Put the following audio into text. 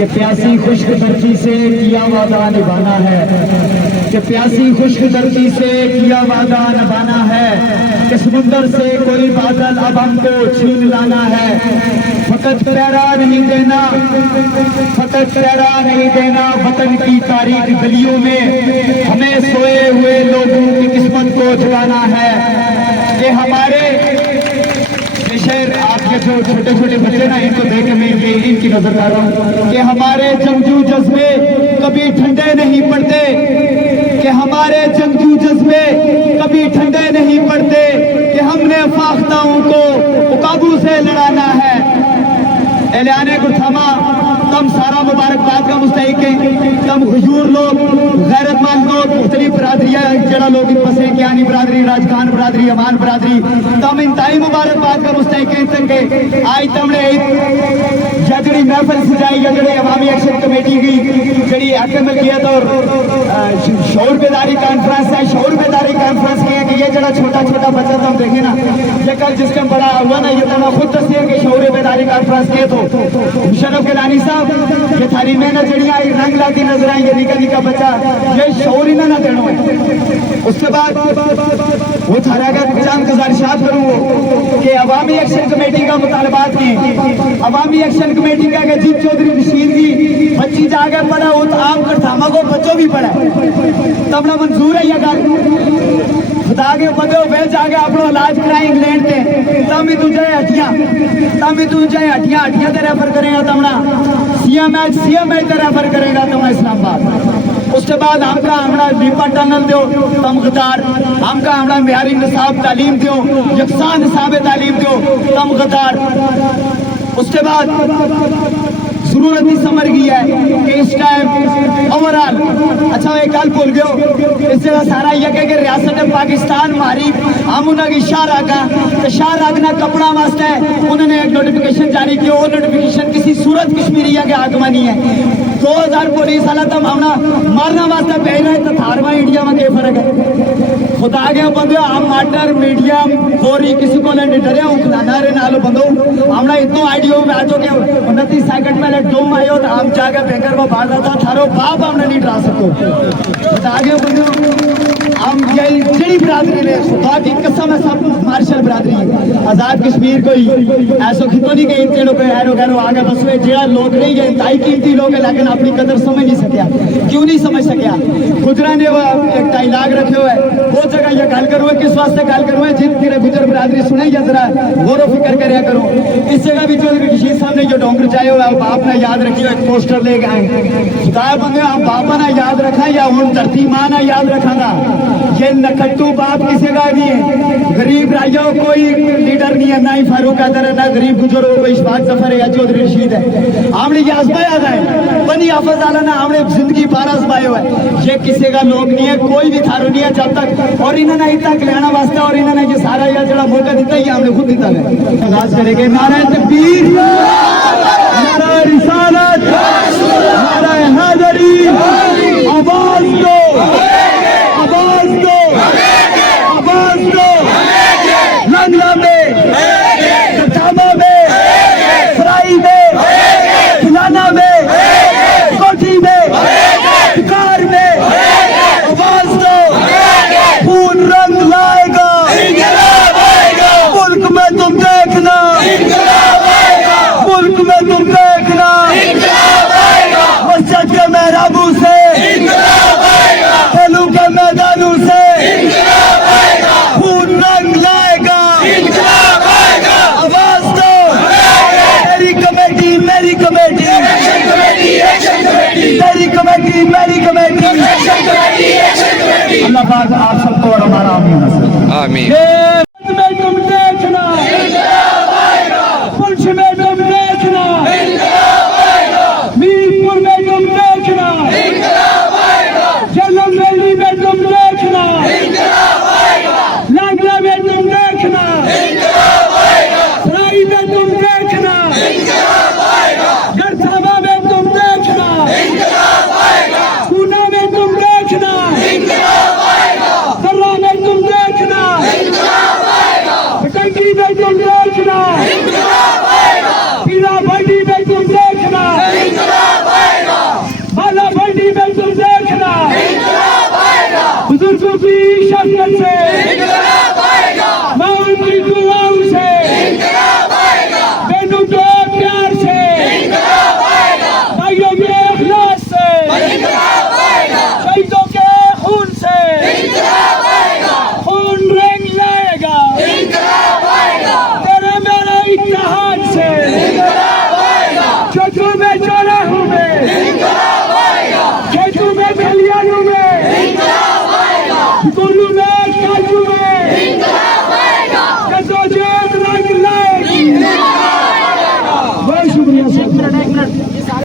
کہ پیاسی خشک دھرتی سے کیا وعدہ نبھانا ہے، کہ پیاسی خشک دھرتی سے کیا وعدہ نبھانا ہے، کہ سمندر سے کوئی بادل اب ہم کو چھین لانا ہے۔ فقط پیرا نہیں دینا، فقط پیرا نہیں دینا، وطن کی تاریخ گلیوں میں ہمیں سوئے ہوئے لوگوں کی قسمت کو جگانا ہے۔ کہ ہمارے شہر آپ کے جو چھوٹے چھوٹے بچے نا، ان کو دیکھ کے میں ان کی نظر کر رہا ہوں کہ ہمارے جنگجو جذبے کبھی ٹھنڈے نہیں پڑتے، کہ ہمارے جنگجو جذبے کبھی ٹھنڈے نہیں پڑتے، کہ ہم نے فاختاؤں کو قابو سے لڑانا ہے۔ اعلان گرتھما تم سارا مبارکباد کا مستحق ہیں، تم غیور لوگ، غیرت مند لوگ، مختلف برادریاں جڑا لوگ پسے کیانی برادری، راجخان برادری، امان برادری، تم انتہائی مبارکباد کا مستحق ہیں تنگے آج تم نے جڑی محفل سجائی، جڑی عوامی ایکشن کمیٹی کی جڑی حکم ملکیت اور شعور بیداری کانفرنس ہے، شعور بیداری کانفرنس کی ہے کہ یہ جڑا چھوٹا چھوٹا بچہ تم دیکھیں نا، یہ کل جس کا بڑا ہوا نا، یہ تمہیں خود دسیے کہ شعور بیداری کانفرنس کے تو مشرف گیلانی صاحب یہ تھاری محنت جڑیاں رنگ لاتی نظر آئیں، یہ نکا نکا بچہ یہ شعور ہی نہ دینا ہے۔ اس کے بعد وہ تھارا اگر چاند گزارشات کروں کہ عوامی ایکشن کمیٹی کا مطالبات کی، عوامی ایکشن کمیٹی کا کہ جیت چودھری بشیر کی بچی جا کے پڑھا وہ تو عام کرتھاما کو بچوں بھی پڑھا تب نہ منظور ہے یہ گل خدا کے بندے پھر جا کے اپنا علاج کرائیں انگلینڈ کے تم بھی تجھے ہٹیاں تے ریفر کریں گا تمنا سی ایم ایچ تے ریفر کرے گا تمنا اسلام آباد۔ اس کے بعد ہم کا ہمارا ڈیپا ٹنل دیو تم غدار، ہم کا ہمارا معیاری نصاب تعلیم دیو، یکساں نصاب تعلیم دیو تم غدار۔ اس کے بعد ضرورت ہی سمجھ گئی ہے کہ اس ٹائم اوورال اچھا ایک گل بھول گئے اس جگہ سارا یہ کہ ریاست پاکستان ماری ہم انہوں کی شاہ راگا تو شاہ راگنا کپڑا واسطہ ہے انہوں نے ایک نوٹیفیکیشن جاری کی، وہ نوٹیفیکیشن کسی صورت کشمیریہ کے آگما نہیں ہے۔ 2000 پولیس والا تم ہمنا مارنا واسطہ بھیج رہے تو تھارواں انڈیا میں کیا فرق ہے؟ خدا کے بندے ہم ماٹر میڈیم گوری کسی کو نہیں ڈرے ہوں کھلانا رہے نالو بندو ہمنا اتنوں آئیڈیو میں آجو کہ 29 سیکنڈ میں ڈوم آئیو تو ہم جا کے بینکر کو بھاڑ رہا تھا تھارو باپ ہم نے نہیں ڈرا سکو۔ خدا کے بندے ہم یہی جڑی برادری نے خدا کی قسم ہے سب مارشل برادری ہے آزاد کشمیر کوئی ایسو خطو نہیں کہ اتنے لوگ ایرو آگے بس ہوئے جڑا لوگ نہیں ہے انتہائی قیمتی لوگ ہیں لیکن اپنی قدر سمجھ نہیں سکیا۔ کیوں نہیں سمجھ سکیا؟ گجرا نے وہ ایک ڈائلاگ رکھے ہوئے وہ جگہ یہ گل کرو کس واسطے گل کرو جن تیرے گجر برادری سنے یا ذرا غور و فکر کریا کرو۔ اس جگہ بھی چودھری بشیر صاحب نے جو ڈونگر چاہے ہوا باپ نے یاد رکھی ایک پوسٹر لے کے آئے خدا بندے ہم باپا نہ یاد رکھا یا ہوں دھرتی ماں نہ یاد رکھا گا۔ یہ نکٹو باپ کسی کا نہیں ہے، غریب رائیوں کوئی لیڈر نہیں ہے، نہ ہی فاروق حیدر ہے، نہ غریب گجر ہو کوئی اشفاق ظفر ہے یا چودھری رشید ہے۔ ہم نے یہ آزمائے یاد آئے بنی حافظ عالہ نے ہم نے زندگی بار آزمائے ہوئے، یہ کسی کا لوگ نہیں ہے، کوئی بھی تھارو نہیں ہے جب تک اور انہوں نے اتنا کلیانا واسطہ اور انہوں نے یہ سارا یہ جڑا موقع دیتا ہی ہم نے خود دیتا ہے۔ آغاز کریں گے نعرہ تکبیر، نعرہ رسالت، نعرہ حیدری، آواز دو آواز دو آواز دو، لنگلا میں کٹھاما میں سرائی میں کھلانا میں کوٹھی میں کار میں آواز دو، خون رنگ لائے گا ملک میں تم دیکھنا، ملک میں تم دیکھنا، مسجد کے محرابوں سے کھیلوں کے میدانوں سے خون رنگ لائے گا، آواز دو، میری کمیٹی میری کمیٹی میری کمیٹی میری کمیٹی۔ اللہ پاک آپ سب کو اور ہمارا آمین آمین۔ میں تم دیکھنا پنچ میں تم دیکھنا میر پور میں تم دیکھنا جنم ویلی میں تم دیکھنا لانگلا میں تم دیکھنا سرائی میں تم دیکھنا گرتھاما میں تم دیکھنا پونا میں تم دیکھنا درہ میں تم دیکھنا مسجد سے